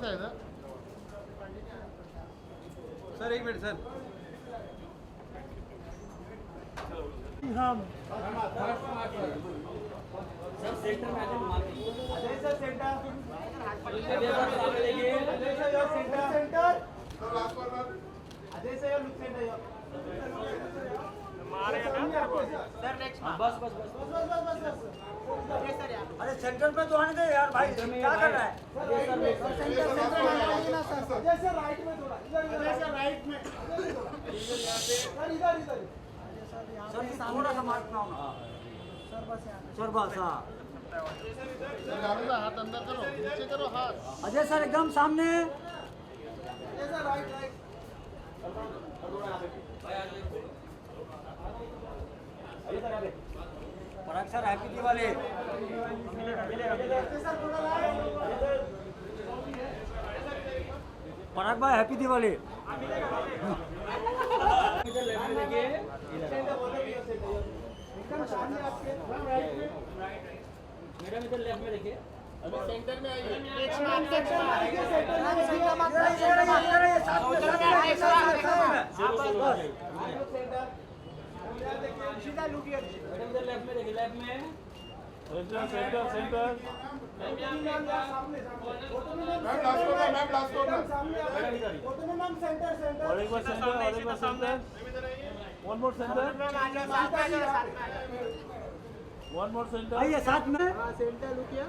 सा है ना सर एक मिनट सर हम सर सेंटर में आके marking Ajay sir centre Ajay sir सामने देखिए Ajay sir your centre Ajay sir your look centre your मारेगा ना सर नेक्स्ट बस बस बस अजय सर यार अरे सेंटर पे तो आने दे यार भाई क्या कर रहा है अजय सर सेंटर आइए ना सर अजय सर राइट में थोड़ा अजय सर राइट में सर इधर सर ये थोड़ा सा मार्क ना होना सर बस हाँ हाथ अंदर करो नीचे करो हाथ अजय सर एकदम सामने अजय सर राइट पराग सर हैप्पी दिवाली पराग भाई हैप्पी दिवाली इधर लेफ्ट में देखिए एकदम सामने आपके मैडम इधर लेफ्ट में देखिए अभी सेंटर में आइए मैडम इधर लेफ्ट में देखिए लेफ्ट में आइए साथ में सेंटर लुकिया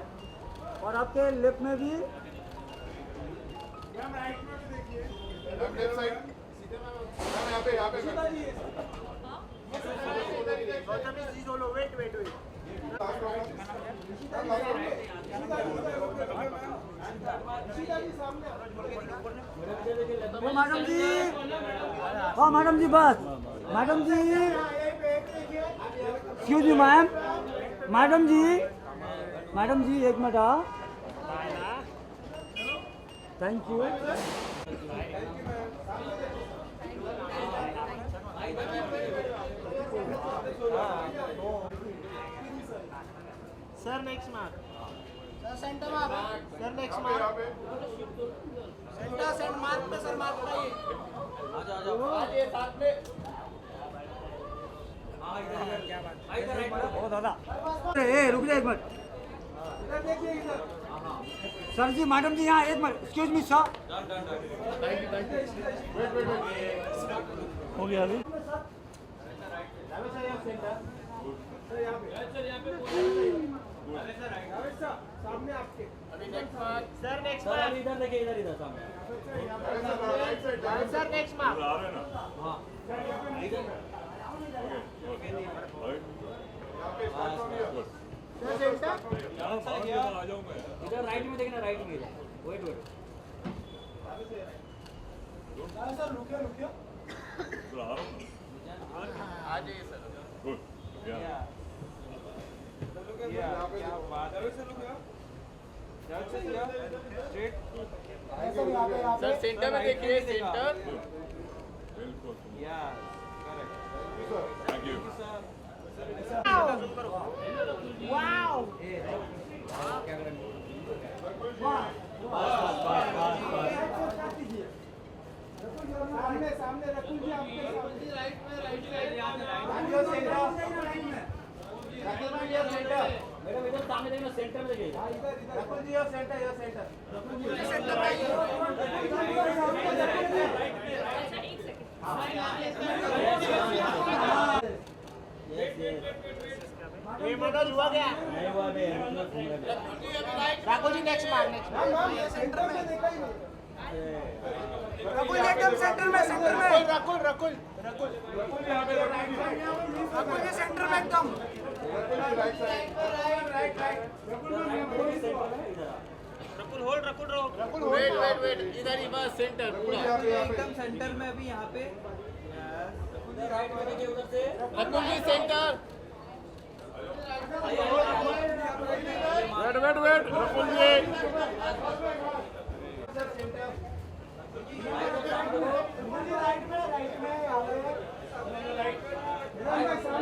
और आपके लेफ्ट में भी लेफ्ट साइड यहाँ पे मैडम जी हाँ मैडम जी बस मैडम जी एक्सक्यूज मी मैडम जी एक minute thank you sir next mark sir centre mark sir next mark centre mark पे सर मार्क कराइए आइए साथ में इधर राइट में बहुत दादा ए रुक जा एक मिनट इधर देखिए इधर सर जी मैडम जी यहाँ एक मिनट एक्सक्यूज मी सर हो गया अभी सामने आपके सर नेक्स्ट सर इधर देखिए इधर सामने सर नेक्स्ट मार्क हाँ इधर सर सेंटर इधर राइट में देखना राइट में वेट सर रुकिए आ जाइए सर सर सेंटर में देखिए सेंटर वाओ सामने सामने रकुल जी आपके सामने राइट में मैडम इधर सामने देखना सेंटर में देखिए रकुल जी योर सेंटर ये मनोज हुआ क्या नहीं हुआ बे राकुल जी नेक्स्ट मार्क सेंटर में देखा ही नहीं रकुल एकदम सेंटर में रकुल जी सेंटर में एकदम रकुल वेट इधर ही बस सेंटर पूरा एकदम सेंटर में अभी यहाँ पे राइट में देखिए उधर से रकुल जी सेंटर वेट रकुल जी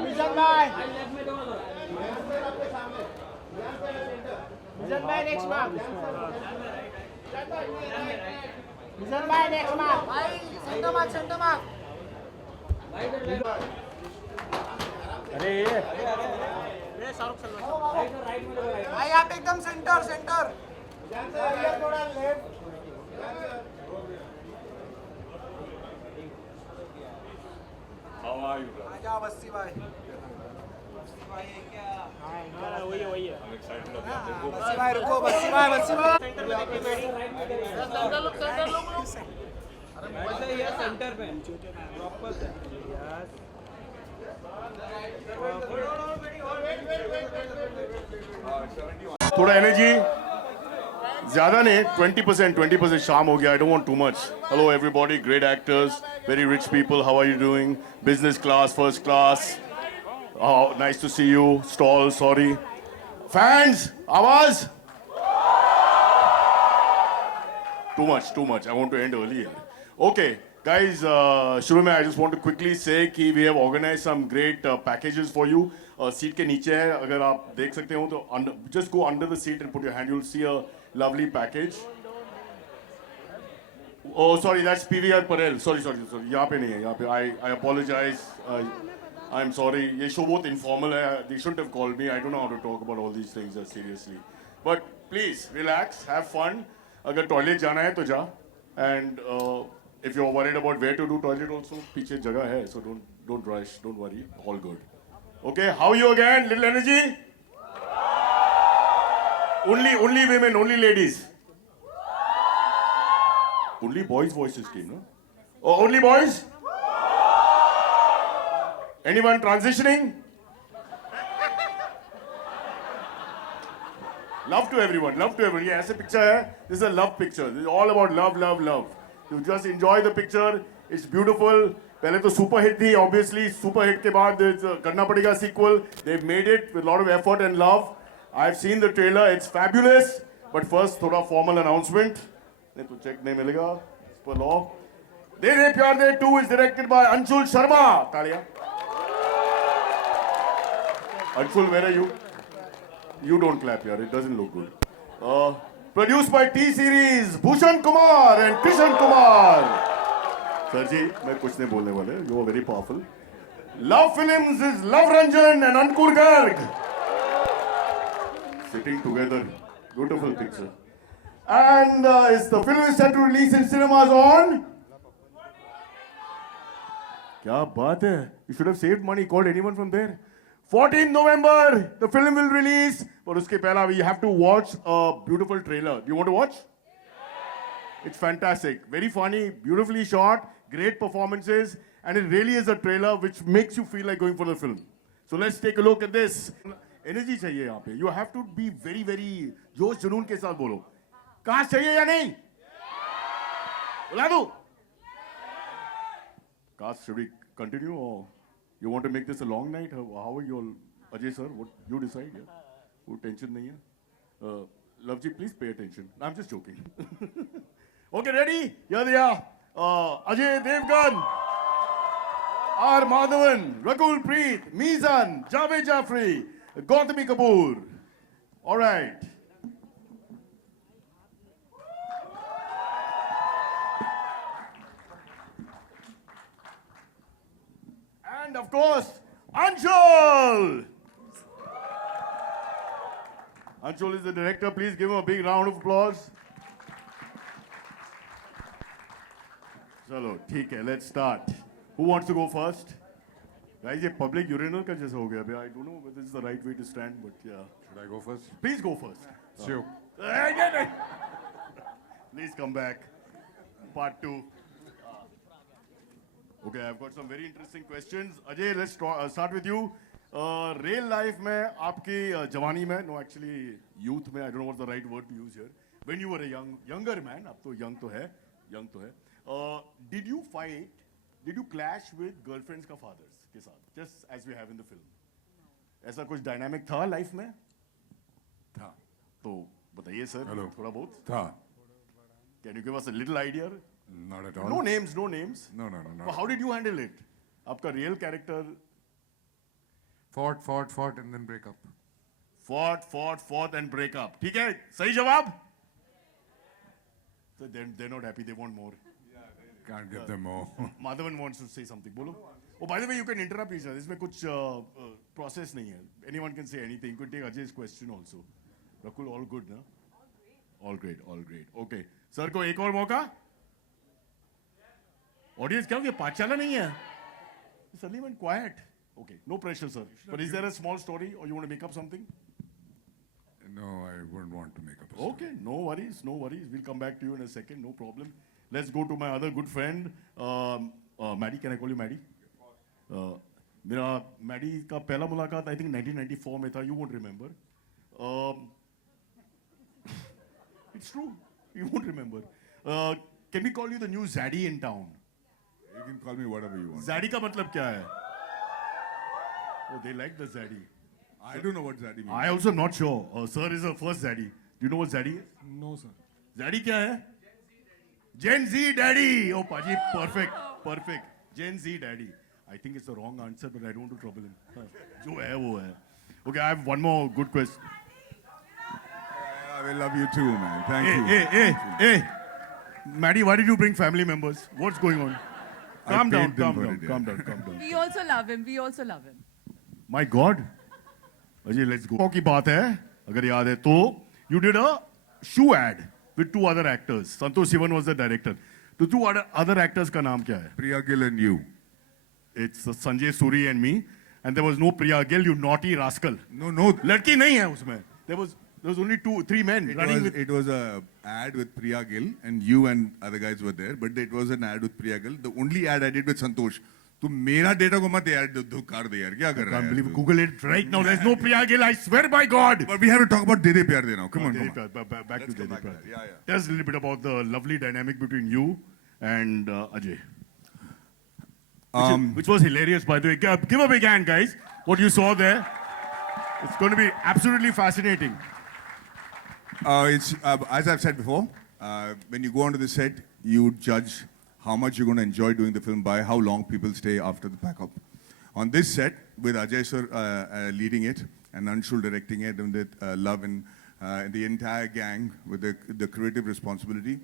विजन भाई लेफ्ट में दोनों विजन भाई next mark Vision by next mark. Bhai, center mark, center mark. भाई आप एकदम सेंटर सेंटर थोड़ा left How are you, brother? आजा बस्सी भाई I'm excited about it. Go Bassi भाई रुको बस्सी भाई सेंटर लुक वैसे ये सेंटर पे प्रॉपर थोड़ा एनर्जी ज्यादा नहीं 20% शाम हो गया I don't want too much hello everybody great actors very rich people how are you doing business class first class nice to see you stall sorry fans आवाज too much I want to end early here okay guys शुरू में I just want to quickly say कि we have organized some great packages for you seat के नीचे है अगर आप देख सकते हो तो just go under the seat and put your hand you'll see a lovely package oh sorry that's PVR Parel sorry यहाँ पे नहीं है यहाँ पे I apologize I'm sorry ये show बहुत informal है they shouldn't have called me I don't know how to talk about all these things seriously but please relax have fun अगर टॉयलेट जाना है तो जा and if you're worried about where to do toilet also पीछे जगह है so don't rush don't worry all good okay how are you again little energy only women only ladies only boys voices came no oh only boys anyone transitioning love to everyone ये ऐसे picture है this is a love picture this is all about love you just enjoy the picture it's beautiful पहले तो super hit थी obviously super hit के बाद करना पड़ेगा sequel they've made it with a lot of effort and love I've seen the trailer it's fabulous but first थोड़ा formal announcement नहीं तो check नहीं मिलेगा per law दे दे प्यार दे 2 is directed by Anshul Sharma तालियां Anshul where are you You don't clap here, it doesn't look good. Produced by T-Series, Bhushan Kumar and Krishan Kumar. Sir ji, मैं कुछ नहीं बोलने वाले. You are very powerful. Love Films is Love Ranjan and Ankur Garg. Sitting together, beautiful picture. And the film is set to release in cinemas on. क्या बात है? You should have saved money. Called anyone from there? 14 November, the film will release. But uske pehla, we have to watch a beautiful trailer. Do you want to watch? It's fantastic. Very funny, beautifully shot, great performances, and it really is a trailer which makes you feel like going for the film. So let's take a look at this. Energy चाहिए यहाँ पे. You have to be very, very जोश जुनून के साथ बोलो. काश चाहिए या नहीं? बुला दो. Kash, should we continue or? You want to make this a long night? How are you all? Ajay sir, what you decide? Yeah? Wo tension nahi hai. Loveji, please pay attention. I'm just joking. Okay, ready? Here they are. Ajay Devgan, R. Madhavan, Rakul Preet, Mizan, Javed Jaffrey, Gautami Kapoor. All right. And of course, Anshul! Anshul is the director. Please give him a big round of applause. Chalo, theek hai, let's start. Who wants to go first? Guys, ये public urinal का जैसा हो गया भैया. I don't know whether this is the right way to stand, but yeah. Should I go first? Please go first. Sure. Please come back. Part 2. Okay, I've got some very interesting questions. Ajay, let's start with you. Real life में आपकी जवानी में, no actually youth में, I don't know what's the right word to use here. When you were a younger man, अब तो young तो है. Did you fight? Did you clash with girlfriends का fathers के साथ? Just as we have in the film. ऐसा कुछ dynamic था life में? था. तो बताइए sir. Hello. थोड़ा बहुत. था. Can you give us a little idea? Not at all. No names, no names. No. But how did you handle it? आपका real character Fought and then break up. fought and break up. ठीक है? सही जवाब? So they're not happy. They want more. Can't give them more. Madhavan wants to say something. Bolo. Oh, by the way, you can interrupt each other. इसमें कुछ process नहीं है. Anyone can say anything. You could take Ajay's question also. Rakul, all good, na? All great, all great. Okay. Sir को एक और मौका? Audience क्या हो गया? पाठशाला नहीं है? Suddenly went quiet. Okay, no pressure, sir. But is there a small story, or you want to make up something? No, I wouldn't want to make up a story. Okay, no worries, no worries. We'll come back to you in a second, no problem. Let's go to my other good friend, Maddie. Can I call you Maddie? मेरा Maddie का पहला मुलाकात I think 1994 में था. You won't remember. It's true. You won't remember. Can we call you the new Zaddy in town? You can call me whatever you want. Zaddy का मतलब क्या है? Oh, they like the Zaddy. I don't know what Zaddy means. I also not sure. Sir is the first Zaddy. Do you know what Zaddy is? No, sir. Zaddy क्या है? Gen Z Daddy. Oh, Paji, perfect, perfect. Gen Z Daddy. I think it's the wrong answer, but I don't want to trouble him. जो है वो है. Okay, I have one more good question. I will love you too, man. Thank Hey, you. hey, hey, hey. Maddie, why did you bring family members? What's going on? I Calm down, paid them calm for down, it, yeah. calm down, calm down. We also love him. We also love him. My God. Ajay, let's go. की बात है, अगर याद है तो, you did a shoe ad with two other actors. Santosh Sivan was the director. The two other actors का नाम क्या है? Priya Gill and you. It's Sanjay Suri and me. And there was no Priya Gill, you naughty rascal. No, no. लड़की नहीं है उसमें. There was only three men running with. It was a ad with Priya Gill, and you and other guys were there. But it was an ad with Priya Gill. The only ad I did with Santosh. तू मेरा data को मत यार धुकार दे यार क्या कर रहा I can't है believe तू? Google it right now. There's no Priya Gill. I swear by God. But we have to talk about Dede Pyar De now. Come on, Dede come on. Pyar, back to Let's come Dede back to Pyar. that. Yeah, yeah. Tell us a little bit about the lovely dynamic between you and Ajay. Which was hilarious, by the way. Give a big hand, guys. What you saw there. It's going to be absolutely fascinating. It's as I've said before. When you go onto the set, you judge how much you're going to enjoy doing the film by how long people stay after the pack up. On this set, with Ajay sir leading it and Anshul directing it, and with Love and the entire gang with the creative responsibility,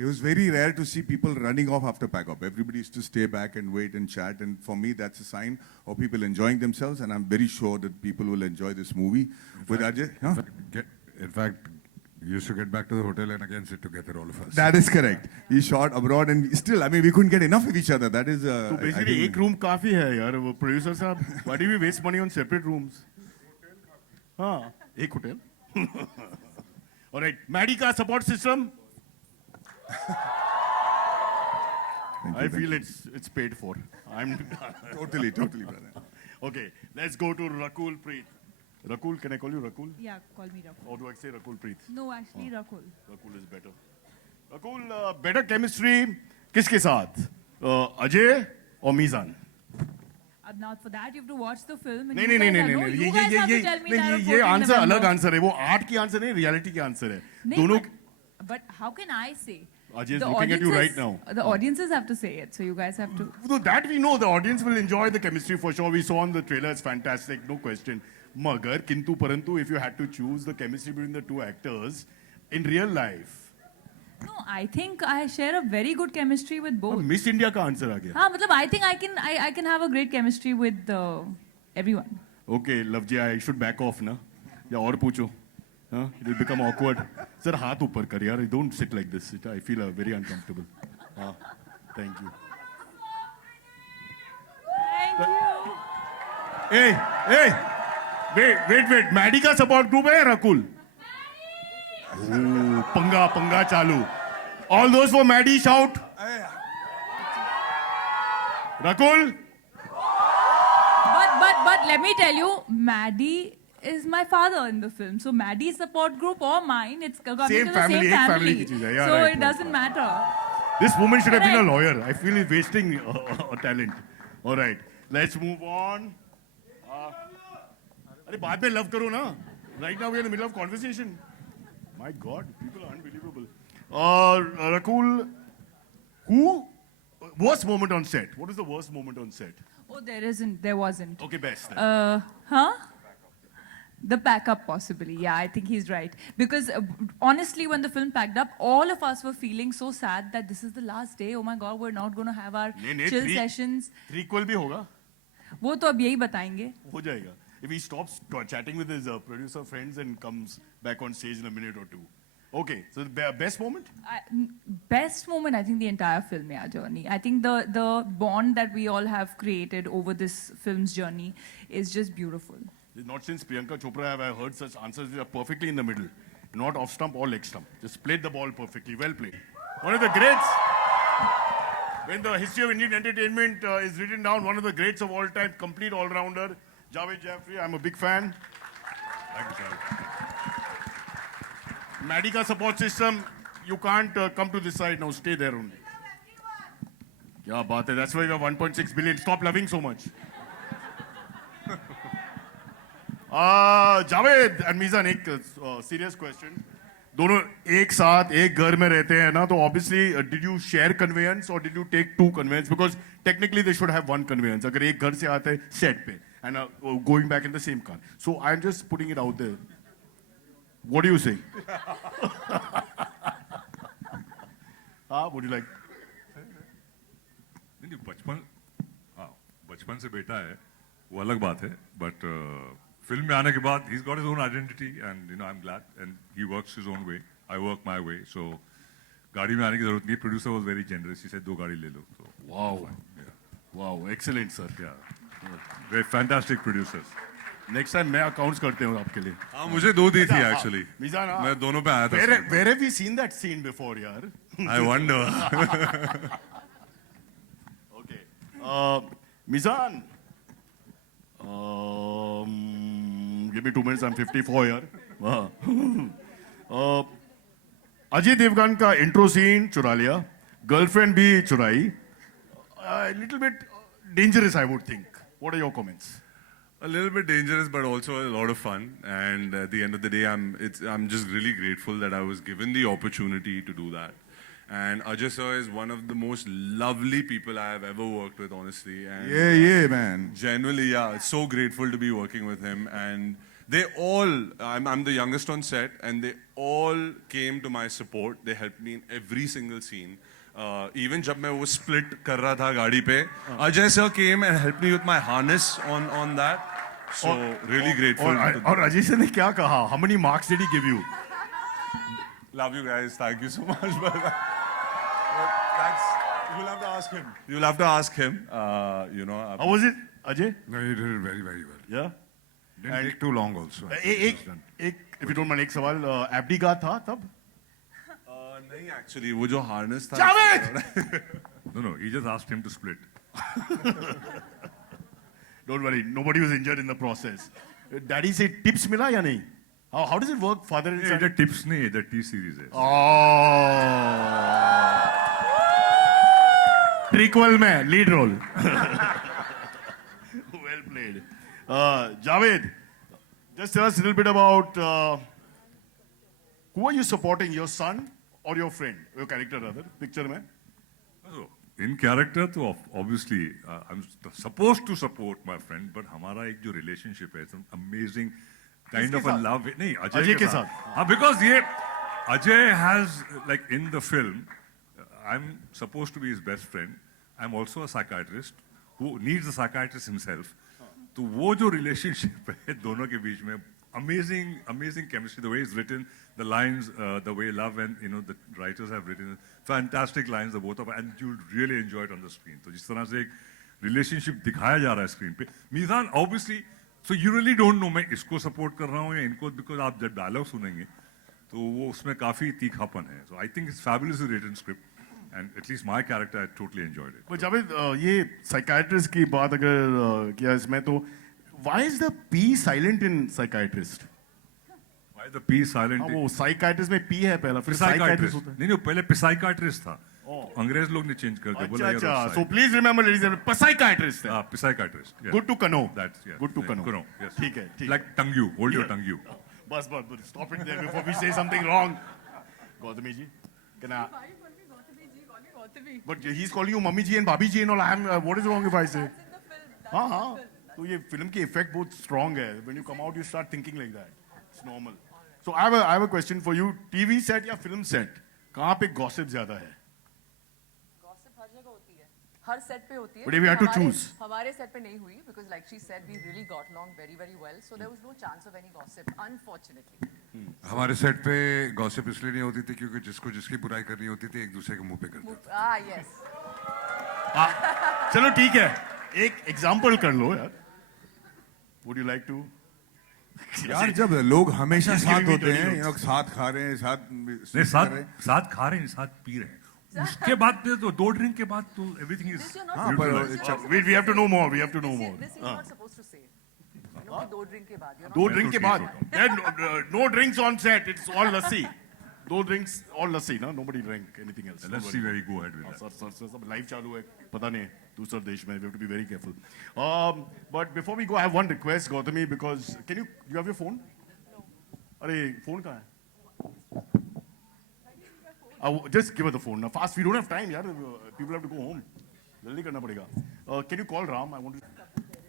it was very rare to see people running off after pack up. Everybody used to stay back and wait and chat, and for me, that's a sign of people enjoying themselves, and I'm very sure that people will enjoy this movie with Ajay. Huh? In fact, we used to get back to the hotel and again sit together, all of us. That is correct. We shot abroad and still, I mean, we couldn't get enough of each other. That is. So basically, एक room काफी है यार. वो producer साहब, why do we waste money on separate rooms? हाँ, एक hotel. All right, Maddie का support system. I feel it's paid for. I'm Totally, brother. okay. Let's go to Rakul Preet. Rakul, can I call you Rakul? Yeah, call me Rakul. Or do I say Rakul Preet? No, actually Rakul. Rakul is better. Rakul, better chemistry किसके साथ? अजय और मीज़ान? Now for that you have to watch the film. And नहीं you नहीं guys नहीं are- no, नहीं you guys have to tell me that on ये 14 answer November. अलग answer है. वो आर्ट की आंसर नहीं, रियलिटी की आंसर है. नहीं, दोनों but how can I say? Ajay is The looking at you right audiences- now. The audiences have to say it, so you guys have to. So that we know, the audience will enjoy the chemistry for sure. We saw on the trailer, it's fantastic, no question. Magar, kintu parantu, if you had to choose the chemistry between the two actors in real life, No, I think I share a very good chemistry with both. Miss India का answer आ गया. हाँ, मतलब I think I can have a great chemistry with everyone. Okay, Loveji, I should back off ना. या और पूछो. Huh? It will become awkward. Sir, हाथ ऊपर कर यार. Don't sit like this. I feel very uncomfortable. Thank you. Thank you. Hey, wait. Maddie का support group है Rakul? Ooh, पंगा चालू. All those for Maddie shout. Rakul? But let me tell you, Maddie is my father in the film. So Maddie's support group or mine, it's coming Same to the family, same एक family. family की चीज़ है. Yeah, so right, it doesn't matter. This woman should have been a Correct. lawyer. I feel he's wasting a talent. All right, let's move on. अरे बाद में love करो ना. Right now we're in the middle of conversation. My God, people are unbelievable. Rakul, worst moment on set? What is the worst moment on set? Oh, there wasn't. Okay, best. Huh? The backup, possibly. Yeah, I think he's right. Because honestly, when the film packed up, all of us were feeling so sad that this is the last day. Oh my God, we're not going to have our chill sessions. Prequel भी होगा. वो तो अब यही बताएंगे. हो जाएगा. If he stops chatting with his producer friends and comes back on stage in a minute or two. Okay, so the best moment? Best moment, I think the entire film, yeah, journey. I think the bond that we all have created over this film's journey is just beautiful. Not since Priyanka Chopra have I heard such answers which are perfectly in the middle. Not off stump or leg stump. Just played the ball perfectly. Well played. One of the greats. When the history of Indian entertainment is written down, one of the greats of all time, complete all-rounder, Javed Jaffrey. I'm a big fan. Thank you, sir. Madika support system, you can't come to this side now. Stay there only. Kya baat hai. That's why we have 1.6 billion. Stop loving so much. Javed and Mizan, एक serious question. दोनों एक साथ एक घर में रहते हैं ना, तो obviously did you share conveyance or did you take two conveyance? Because technically they should have one conveyance. अगर एक घर से आते हैं set पे and going back in the same car. So I'm just putting it out there. What do you say? Would you like? नहीं बचपन हाँ बचपन से बेटा है वो अलग बात है बट फिल्म में आने के बाद he's got his own identity and you know I'm glad and he works his own way I work my way so गाड़ी में आने की जरूरत नहीं producer was very generous he said 2 गाड़ी ले लो तो Wow, wow, excellent sir. yeah very fantastic producers. Next time मैं accounts करते हूँ आपके लिए. हाँ मुझे 2 दी थी actually Mizan, मैं दोनों पे आया था. Where have we seen that scene before यार? I wonder. Okay. Mizan. Give me 2 minutes. I'm 54 here. Ajay Devgan का intro scene चुरा लिया. Girlfriend भी चुराई. A little bit dangerous, I would think. What are your comments? A little bit dangerous, but also a lot of fun. And at the end of the day, I'm just really grateful that I was given the opportunity to do that. And Ajay sir is one of the most lovely people I have ever worked with, honestly. And Yeah, man. genuinely, yeah, so grateful to be working with him. And they all, I'm the youngest on set, and they all came to my support. They helped me in every single scene. Even जब मैं वो split कर रहा था गाड़ी पे, Ajay sir came and helped me with my harness on that. So really grateful. और Ajay sir ने क्या कहा? How many marks did he give you? Love you guys. Thank you so much. But thanks. You'll have to ask him. You'll have to ask him. You know. How was it, Ajay? No, he did it very, very well. Yeah. Didn't take too long also. if you don't mind एक सवाल एब्डी का था तब? नहीं actually वो जो harness था. Javed! No, he just asked him to split. Don't worry, nobody was injured in the process. Daddy said tips मिला या नहीं? How does it work, father and son? इधर tips नहीं इधर T series है. Prequel में lead role. Well played. Javed, just tell us a little bit about who are you supporting, your son or your friend, your character rather, picture में? So, in character तो obviously I'm supposed to support my friend, but हमारा एक जो relationship है, it's an amazing kind of a love. नहीं अजय के साथ. हाँ because ये Ajay has like in the film, I'm supposed to be his best friend. I'm also a psychiatrist who needs a psychiatrist himself. तो वो जो relationship है दोनों के बीच में amazing chemistry. The way it's written, the lines, the way love and you know the writers have written fantastic lines. The both of and you'll really enjoy it on the screen. तो जिस तरह से एक relationship दिखाया जा रहा है screen पे. Mizan obviously, so you really don't know मैं इसको support कर रहा हूँ या इनको because आप जब dialogue सुनेंगे तो वो उसमें काफी तीखापन है. So I think it's fabulously written script. And at least my character, I totally enjoyed it. But Javed, ये psychiatrist की बात अगर किया इसमें तो why is the P silent in psychiatrist? Why the P silent? वो psychiatrist में P है पहला फिर psychiatrist होता है. नहीं पहले psychiatrist था. अंग्रेज लोग ने change कर दिया. अच्छा. So please remember, ladies and gentlemen, psychiatrist है. Psychiatrist. Yeah. Good to know. That's yeah. Good to know. Yes. ठीक है. Like tongue you, hold your tongue you. बस stop it there before we say something wrong. Gautami ji, can I? But he's calling you Mummy ji and Bhabhi ji and all. What is wrong if I say? हाँ. तो ये film की effect बहुत strong है. When you come out, you start thinking like that. It's normal. So I have a question for you. TV set या film set? कहाँ पे gossip ज़्यादा है? Gossip हर जगह होती है, हर set पे होती है. But if you had to choose. हमारे set पे नहीं हुई because like she said we really got along very very well, so there was no chance of any gossip, unfortunately. हमारे सेट पे गॉसिप इसलिए नहीं होती थी क्योंकि जिसको जिसकी बुराई करनी होती थी एक दूसरे के मुंह पे करते थे. Yes. चलो ठीक है. एक एग्जाम्पल कर लो यार. Would you like to? यार जब लोग हमेशा Just साथ giving me होते हैं, dirty ये लोग साथ खा रहे हैं, साथ नहीं, साथ खा रहे हैं, साथ पी रहे हैं. उसके बाद में तो 2 ड्रिंक के बाद तो everything is This you're not हाँ, supposed पर to We have to know more. We have to know more. This you're not supposed to say. You know, 2 drink के बाद. You're not दो supposed ड्रिंक के बाद. Then no drinks on set. It's all lassi. 2 drinks, all lassi, ना? Nobody drank anything else. Let's see where you go ahead with that. Sir सब live चालू है. पता नहीं दूसरे देश में. We have to be very careful. But before we go, I have one request, Gautami, because you have your phone? No. अरे phone कहाँ है? Just give her the phone now. Fast. We don't have time, yaar. People have to go home. जल्दी करना पड़ेगा. Can you call Ram?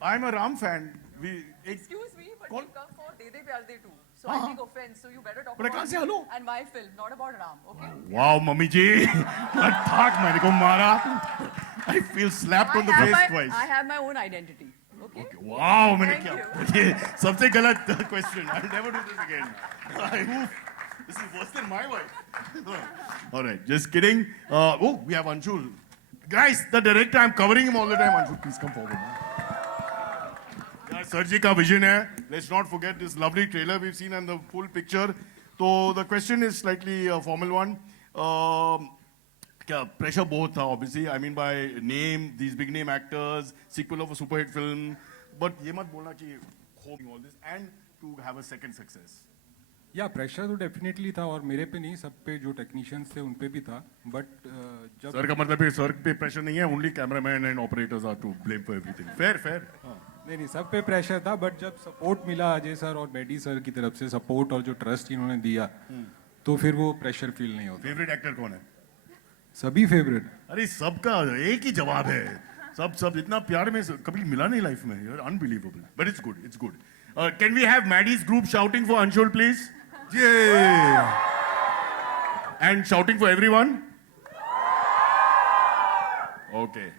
I'm a Ram fan. Excuse me, but Call- you come for De De Pyar De 2. So I take offense. So you better talk But I about can't say me hello. and my film, not about Ram. Okay? Wow, mummy ji. ठाक मैंने को मारा. I feel slapped on the face twice. I have my own identity. Okay? Wow, मैंने Thank क्या? ये सबसे गलत question. I'll never do this again. This is worse than my wife. All right, just kidding. We have Anshul. Guys, the director, I'm covering him all the time. Anshul, please come forward. Sir ji ka vision hai. Let's not forget this lovely trailer we've seen and the full picture. So the question is slightly a formal one. Pressure both tha, obviously. I mean by name, these big name actors, sequel of a super hit film. But ये मत बोलना कि hoping all this and to have a second success. या pressure तो definitely था और मेरे पे नहीं, सब पे जो टेक्नीशियंस थे उन पे भी था. बट जब सर का मतलब है सर पे प्रेशर नहीं है. Only cameraman and operators are to blame for everything. Fair. नहीं सब पे प्रेशर था. बट जब सपोर्ट मिला अजय सर और बेडी सर की तरफ से सपोर्ट और जो ट्रस्ट इन्होंने दिया तो फिर वो प्रेशर फील नहीं होता. फेवरेट एक्टर कौन है? सभी फेवरेट. अरे सबका एक ही जवाब है. सब इतना प्यार में कभी मिला नहीं लाइफ में. You're unbelievable. But it's good. Can we have Maddie's group shouting for Anshul, please? Yeah. And shouting for everyone? Okay.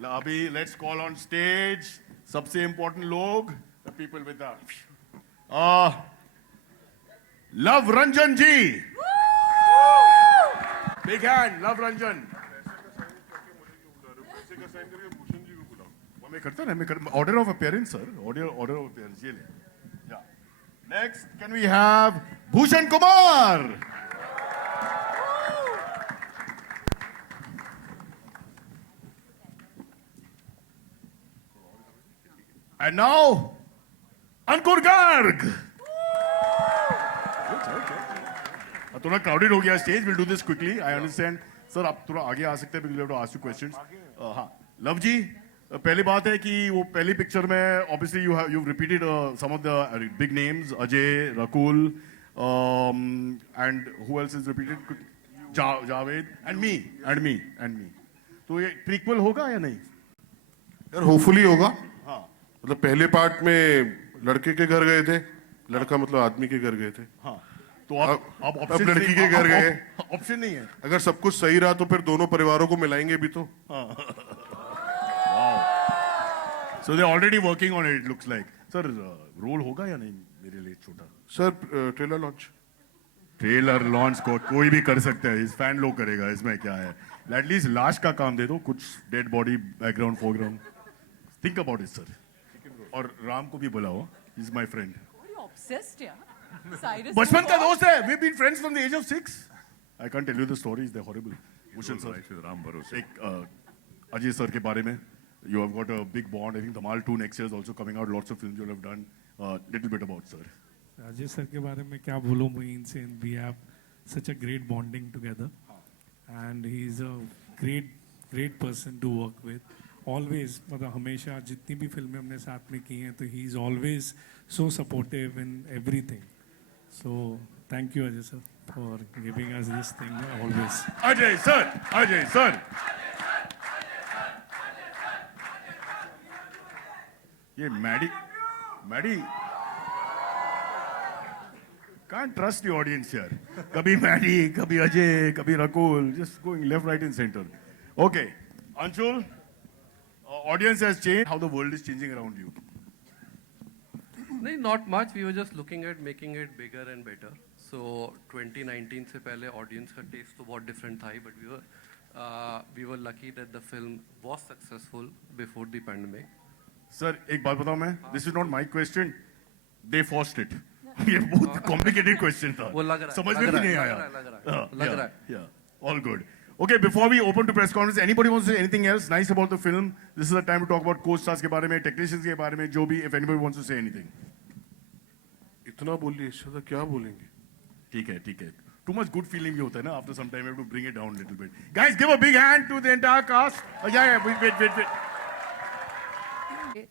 Abhi, let's call on stage. सबसे important log, the people with the Love Ranjan ji. Big hand, Love Ranjan. मैं करता ना, मैं order of appearance, sir. Order of appearance. ये ले. Yeah. Next, can we have Bhushan Kumar? And now, Ankur Garg. थोड़ा crowded हो गया stage. We'll do this quickly. I understand. Sir, आप थोड़ा आगे आ सकते हैं because we have to ask you questions. हाँ, Love जी, पहली बात है कि वो पहली पिक्चर में obviously you've repeated some of the big names, Ajay, Rakul, and who else is repeated? Javed and me. तो ये prequel होगा या नहीं? यार होपफुली होगा. हाँ. मतलब पहले पार्ट में लड़के के घर गए थे, लड़का मतलब आदमी के घर गए थे. हाँ. तो अब लड़की के घर गए. ऑप्शन नहीं है. अगर सब कुछ सही रहा तो फिर दोनों परिवारों को मिलाएंगे भी तो. So they're already working on it. It looks like. Sir, role होगा या नहीं मेरे लिए छोटा? Sir trailer launch. Trailer launch को कोई भी कर सकता है. इस फैन लोग करेगा. इसमें क्या है? एटलीस्ट लास्ट का काम दे दो. कुछ dead body background foreground. Think about it sir. और राम को भी बुलाओ. He's my friend. Obsessed, yeah. Cyrus. बचपन का दोस्त है. We've been friends from the age of 6. I can't tell you the stories. They're horrible. Bhushan sir. Ram भरोसे. एक अजय सर के बारे में. You have got a big bond. I think Dhamal 2 next year is also coming out. Lots of films you have done. Little bit about sir. Ajay sir के बारे में क्या बोलूँ मैं. We have such a great bonding together, and he is a great person to work with. Always, मतलब हमेशा जितनी भी फिल्में हमने साथ में की हैं तो he is always so supportive in everything. So thank you Ajay sir for giving us this thing always. Ajay sir. ये Maddy can't trust the audience here. कभी मैडी, कभी अजय, कभी Rakul, just going left, right, and center. Okay, Anshul, audience has changed. How the world is changing around you? नहीं, not much. We were just looking at making it bigger and better. So 2019 से पहले audience का taste तो बहुत different था, but we were lucky that the film was successful before the pandemic. Sir, एक बात बताऊं मैं? This is not my question. They forced it. ये बहुत complicated question था. वो लग रहा है. समझ में भी नहीं आया. लग रहा है. Yeah, all good. Okay, before we open to press conference, anybody wants to say anything else nice about the film? This is the time to talk about co-stars के बारे में, technicians के बारे में, जो भी, if anybody wants to say anything. इतना बोलिए, इससे ज़्यादा क्या बोलेंगे? ठीक है. Too much good feeling भी होता है ना. After some time, we have to bring it down a little bit. Guys, give a big hand to the entire cast. Yeah, wait.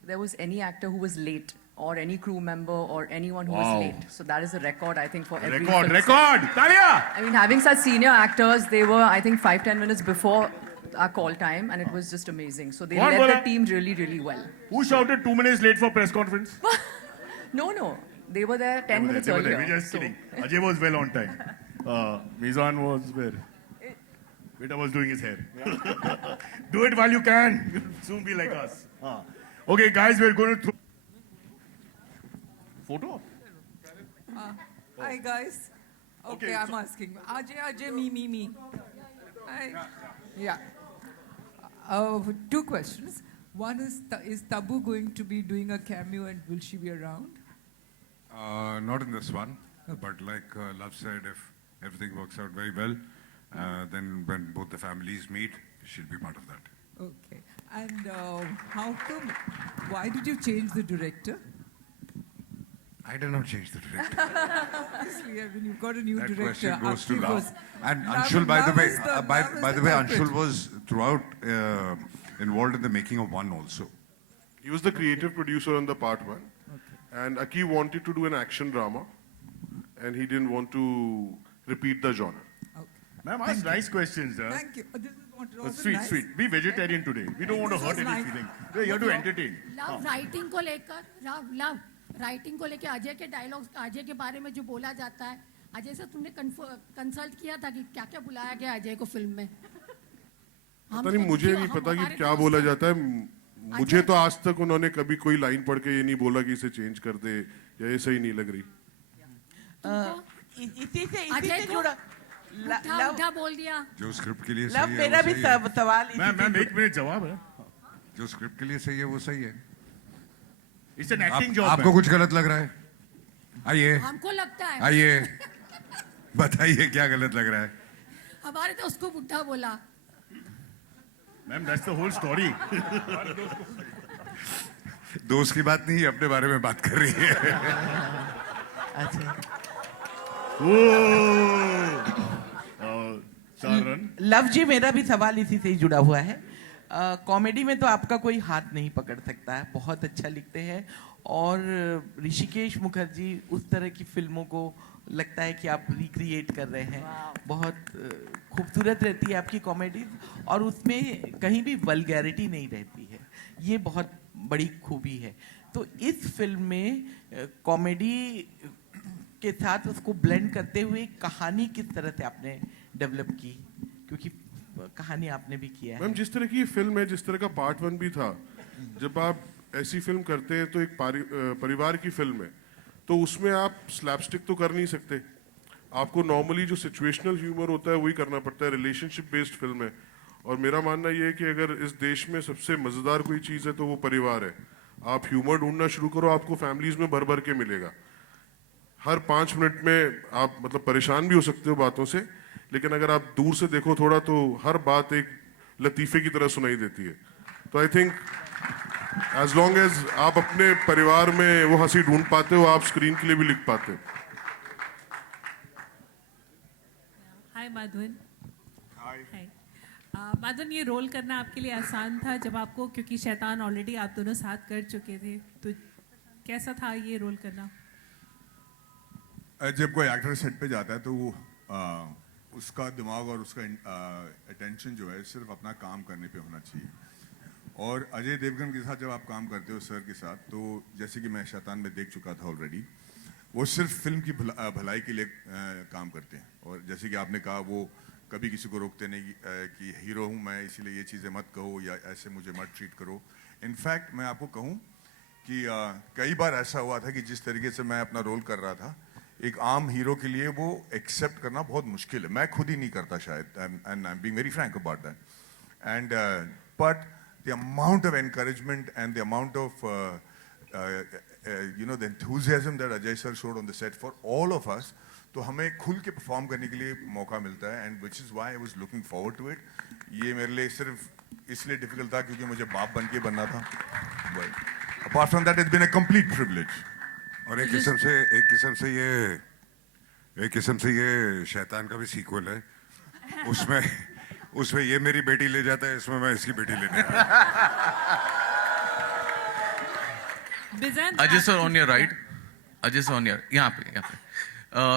There was any actor who was late, or any crew member, or anyone who was late. So that is a record, I think, for every film. Record! Talia! I mean, having such senior actors, they were, I think, 5-10 minutes before our call time, and it was just amazing. So they led the team really, really well. Who shouted 2 minutes late for press conference? No. They were there 10 minutes earlier. We're just kidding. Ajay was well on time. Mizan was where? Beta was doing his hair. Do it while you can. You'll soon be like us. Okay, guys, we're going to... Photo? Hi, guys. Okay, I'm asking. Ajay, me. Hi. Yeah. 2 questions. One is Tabu going to be doing a cameo, and will she be around? Not in this one, but like Love said, if everything works out very well, then when both the families meet, she'll be part of that. Okay. And why did you change the director? I did not change the director. Obviously, I mean, you've got a new That director. question goes to Akhil Love. was- And Love- Anshul, by the Love way, is the- by Love is the the way, culprit. Anshul was throughout involved in the making of One also. He was the creative producer on the part 1. And Aki wanted to do an action drama, and he didn't want to repeat the genre. Ma'am, ask nice questions. Thank you. This is what was Sweet, nice. sweet. Be vegetarian today. We don't want to hurt any feeling. We're here to entertain. Love writing को लेकर love writing को लेकर अजय के dialogues Ajay के बारे में जो बोला जाता है, अजय से तुमने कंसल्ट किया था कि क्या क्या बुलाया गया अजय को फिल्म में? पता नहीं, मुझे नहीं पता कि क्या बोला जाता है. मुझे तो आज तक उन्होंने कभी कोई लाइन पढ़ के ये नहीं बोला कि इसे चेंज कर दे या ये सही नहीं लग रही. इसी अजय से को जुड़ा उठा बोल दिया. जो स्क्रिप्ट के लिए लव सही है मेरा वो भी सही है. सवाल इसी मैम से एक मिनट जवाब है. जो स्क्रिप्ट के लिए सही है वो सही है. It's an acting job. आपको कुछ गलत लग रहा है? आइए. हमको लगता है. आइए. बताइए क्या गलत लग रहा है? हमारे तो उसको बुढ़ा बोला. Ma'am, that's the whole story. दोस्त की बात नहीं, अपने बारे में बात कर रही है. अच्छा. लव जी, मेरा भी सवाल इसी से ही जुड़ा हुआ है. कॉमेडी में तो आपका कोई हाथ नहीं पकड़ सकता है, बहुत अच्छा लिखते हैं, और ऋषिकेश मुखर्जी उस तरह की फिल्मों को लगता है कि आप रिक्रिएट कर रहे हैं. बहुत खूबसूरत रहती है आपकी कॉमेडी, और उसमें कहीं भी वल्गैरिटी नहीं रहती है. ये बहुत बड़ी खूबी है. तो इस फिल्म में कॉमेडी के साथ उसको ब्लेंड करते हुए कहानी किस तरह से आपने डेवलप की, क्योंकि कहानी आपने भी किया है. मैम, जिस तरह की फिल्म है, जिस तरह का पार्ट 1 भी था, जब आप ऐसी फिल्म करते हैं तो एक परिवार की फिल्म है, तो उसमें आप स्लैपस्टिक तो कर नहीं सकते. आपको नॉर्मली जो सिचुएशनल ह्यूमर होता है वही करना पड़ता है. रिलेशनशिप बेस्ड फिल्म है, और मेरा मानना ये है कि अगर इस देश में सबसे मज़ेदार कोई चीज़ है तो वो परिवार है. आप ह्यूमर ढूंढना शुरू करो, आपको फैमिलीज में भर भर के मिलेगा. हर 5 मिनट में आप मतलब परेशान भी हो सकते हो बातों से, लेकिन अगर आप दूर से देखो थोड़ा तो हर बात एक लतीफ़े की तरह सुनाई देती है. तो I think as long as आप अपने परिवार में वो हंसी ढूंढ पाते हो, आप स्क्रीन के लिए भी लिख पाते हो. हाय माधवन. हाय माधवन, ये रोल करना आपके लिए आसान था जब आपको, क्योंकि शैतान ऑलरेडी आप दोनों साथ कर चुके थे, तो कैसा था ये रोल करना? जब कोई एक्टर सेट पे जाता है तो वो उसका दिमाग और उसका अटेंशन जो है सिर्फ अपना काम करने पे होना चाहिए. और अजय देवगन के साथ जब आप काम करते हो सर के साथ, तो जैसे कि मैं शैतान में देख चुका था ऑलरेडी, वो सिर्फ फिल्म की भलाई के लिए काम करते हैं। और जैसे कि आपने कहा, वो कभी किसी को रोकते नहीं कि हीरो हूँ मैं, इसीलिए ये चीज़ें मत कहो या ऐसे मुझे मत ट्रीट करो। इनफैक्ट मैं आपको कहूँ कि कई बार ऐसा हुआ था कि जिस तरीके से मैं अपना रोल कर रहा था, एक आम हीरो के लिए वो एक्सेप्ट करना बहुत मुश्किल है। मैं खुद ही नहीं करता शायद, and I am being very Frank about that. And but the amount of encouragement and the amount of you know, the enthusiasm that Ajay sir showed on the set for all of us, तो हमें खुल के perform करने के लिए मौका मिलता है, and which is why I was looking forward to it. ये मेरे लिए सिर्फ इसलिए डिफिकल्ट था क्योंकि मुझे बाप बन के बनना था, but apart from that it's been a complete privilege. और एक किस्म से ये शैतान का भी सीक्वल है। उसमें ये मेरी बेटी ले जाता है, इसमें मैं इसकी बेटी लेने आता Bizan, Ajay sir on your right. Ajay sir on your यहाँ पे।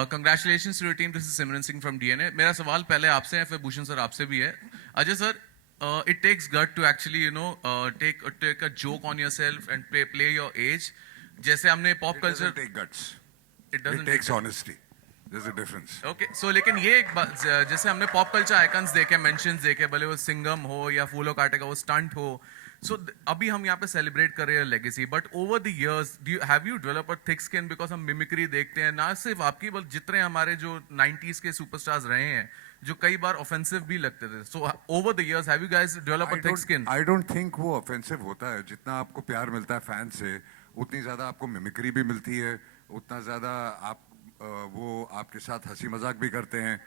Congratulations to your team. This is Simran Singh from DNA. मेरा सवाल पहले आपसे है, फिर भूषण सर आपसे भी है। Ajay sir, it takes gut to actually take a joke on yourself and play your age. जैसे हमने pop culture. It doesn't take guts. It takes honesty. There's a difference. Okay, so लेकिन ये एक बात, जैसे हमने pop culture icons देखे, mentions देखे, भले वो सिंगम हो या फूलो काटे का वो stunt हो, so अभी हम यहाँ पे celebrate कर रहे हैं legacy, but over the years, have you developed a thick skin because हम mimicry देखते हैं, ना सिर्फ आपकी बल्कि जितने हमारे जो 90s के superstars रहे हैं, जो कई बार offensive भी लगते थे, so over the years, have you guys developed a thick skin? I don't think वो offensive होता है। जितना आपको प्यार मिलता है फैन से, उतनी ज़्यादा आपको mimicry भी मिलती है, उतना ज़्यादा आप वो आपके साथ हंसी मजाक भी करते हैं,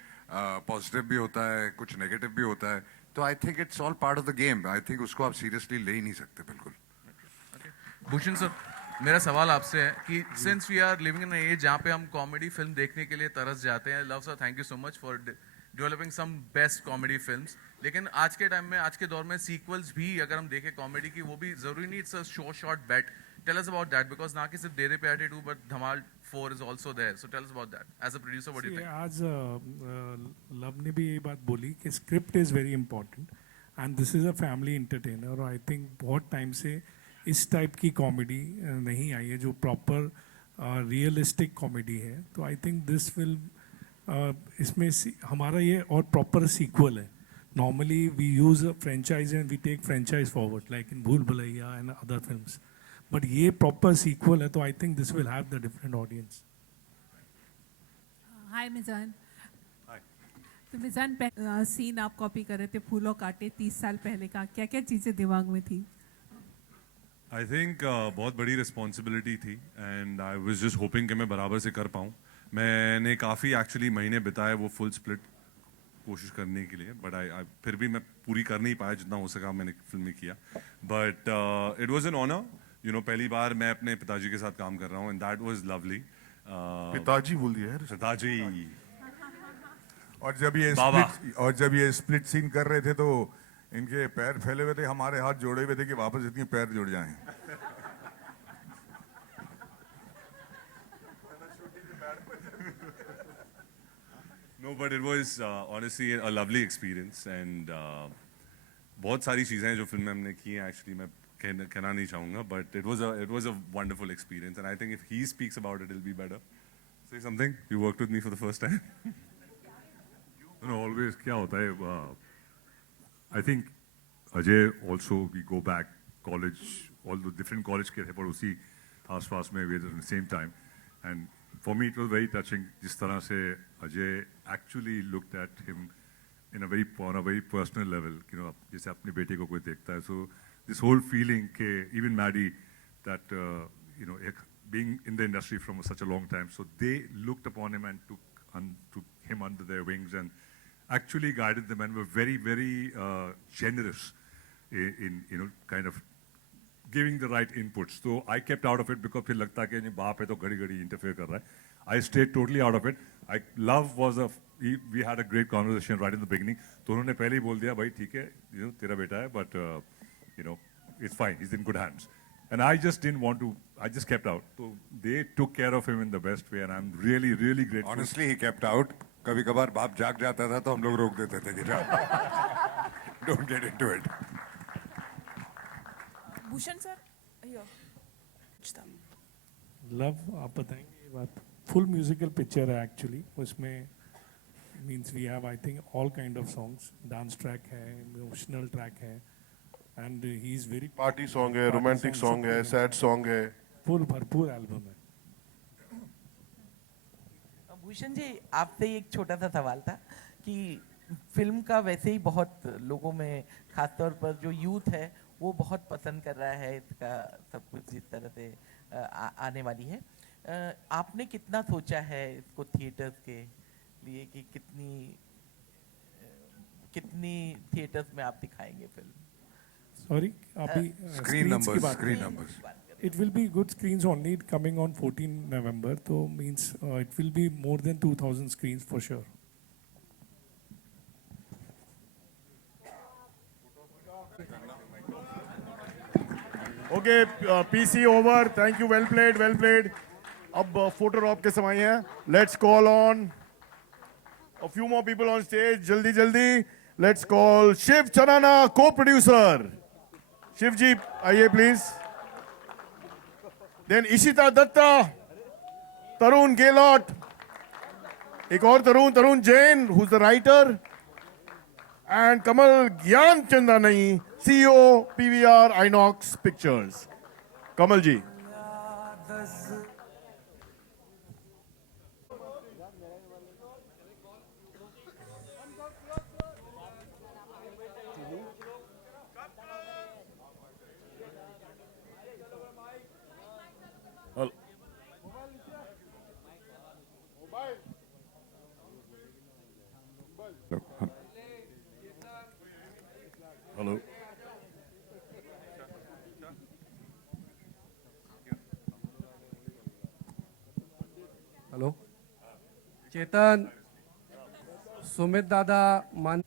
पॉजिटिव भी होता है, कुछ नेगेटिव भी होता है। तो I think it's all part of the game. I think उसको आप सीरियसली ले ही नहीं सकते बिल्कुल। भूषण सर, मेरा सवाल आपसे है कि since we are living in an age जहाँ पे हम कॉमेडी फिल्म देखने के लिए तरस जाते हैं, love sir thank you so much for developing some best comedy films, लेकिन आज के टाइम में, आज के दौर में सीक्वल्स भी अगर हम देखें कॉमेडी की, वो भी जरूरी नहीं, it's a short bet. Tell us about that, because ना कि सिर्फ डेरे पे आटे 2 but Dhamaal 4 is also there, so tell us about that as a producer. What do you think? आज लव ने भी ये बात बोली कि script is very important and this is a family entertainer, और आई थिंक बहुत टाइम से इस टाइप की कॉमेडी नहीं आई है जो प्रॉपर रियलिस्टिक कॉमेडी है। तो आई थिंक दिस फिल्म इसमें हमारा ये और प्रॉपर सीक्वल है। Normally we use a franchise and we take franchise forward like in Bhool Bhulaiyaa and other films, but ये प्रॉपर सीक्वल है, तो I think this will have the different audience. Hi Mizaan. तो मिजान, scene आप कॉपी कर रहे थे फूलों काटे 30 साल पहले का, क्या क्या चीज़ें दिमाग में थी? आई थिंक बहुत बड़ी रिस्पॉन्सिबिलिटी थी and I was just hoping कि मैं बराबर से कर पाऊँ। मैंने काफ़ी एक्चुअली महीने बिताए वो फुल स्प्लिट कोशिश करने के लिए, बट आई फिर भी मैं पूरी कर नहीं पाया, जितना हो सका मैंने फिल्म में किया। But it was an honour, you know, पहली बार मैं अपने पिताजी के साथ काम कर रहा हूँ एंड दैट वाज लवली। पिताजी बोल दिया है, पिताजी। और जब ये स्प्लिट सीन कर रहे थे तो इनके पैर फैले हुए थे, हमारे हाथ जोड़े हुए थे कि वापस इतने पैर जुड़ जाएं। No, but it was honestly a lovely experience and बहुत सारी चीज़ें जो फिल्म में हमने की हैं एक्चुअली मैं कहना नहीं चाहूँगा, but it was a wonderful experience and I think if he speaks about it, it'll be better. Say something. You worked with me for the first time. No, always क्या होता है? I think Ajay also we go back college, all the different college के थे पर उसी आस-पास में we were at the same time and for me it was very touching जिस तरह से Ajay actually looked at him on a very personal level, you know, जैसे अपने बेटे को कोई देखता है. So this whole feeling के even Maddie that you know being in the industry from such a long time, so they looked upon him and took him under their wings and actually guided them and were very generous in you know kind of giving the right inputs. So I kept out of it because फिर लगता है कि नहीं बाप है तो घड़ी interfere कर रहा है. I stayed totally out of it. Love was we had a great conversation right in the beginning. तो उन्होंने पहले ही बोल दिया भाई ठीक है, you know तेरा बेटा है, but you know it's fine, he's in good hands. And I just didn't want to. I just kept out. So they took care of him in the best way, and I'm really grateful. Honestly, he kept out. कभी-कभार बाप जाग जाता था तो हम लोग रोक देते थे कि जा. Don't get into it. Bhushan sir love आप बताएंगे ये बात फुल म्यूजिकल पिक्चर है एक्चुअली उसमें means we have I think all kind of songs dance track है इमोशनल ट्रैक है and he is very party song है रोमांटिक सॉन्ग है सैड सॉन्ग है फुल भरपूर एल्बम है भूषण जी आपसे एक छोटा सा सवाल था कि फिल्म का वैसे ही बहुत लोगों में खासतौर पर जो यूथ है वो बहुत पसंद कर रहा है इसका सब कुछ जिस तरह से आने वाली है आपने कितना सोचा है इसको थिएटर्स के लिए कि कितनी थिएटर्स में आप दिखाएंगे फिल्म सॉरी अभी screen numbers It will be good screens only coming on 14 November. So means it will be more than 2,000 screens for sure. Okay, PC over. Thank you. Well played. Well played. अब photo op के समय है. Let's call on a few more people on stage. जल्दी जल्दी. Let's call Shiv Chanana, co-producer. Shiv ji, आइए please. Then Ishita Datta, Tarun Gehlot, एक और Tarun Jain, who's the writer, and Kamal Gyan Chandanai, CEO PVR Inox Pictures. Kamal ji. Hello. Hello Chetan Sumit Dada Maan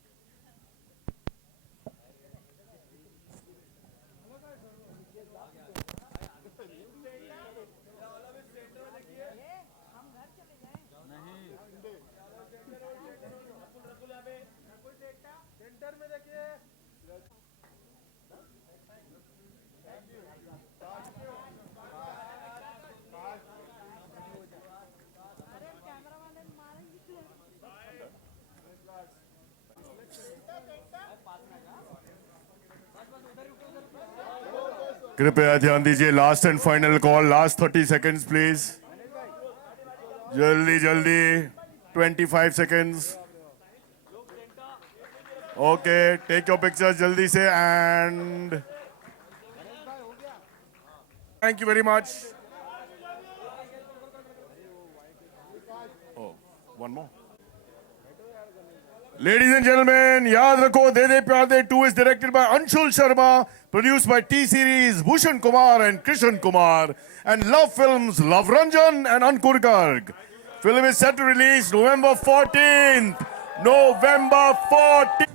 कृपया ध्यान दीजिए last and final call last 30 seconds please जल्दी जल्दी 25 seconds okay take your pictures जल्दी से and thank you very much one more Ladies and gentlemen, याद रखो दे दे प्यार दे 2 is directed by Anshul Sharma, produced by T-Series, Bhushan Kumar and Krishan Kumar, and Love Films, Love Ranjan and Ankur Garg. Film is set to release November 14th. November 14th.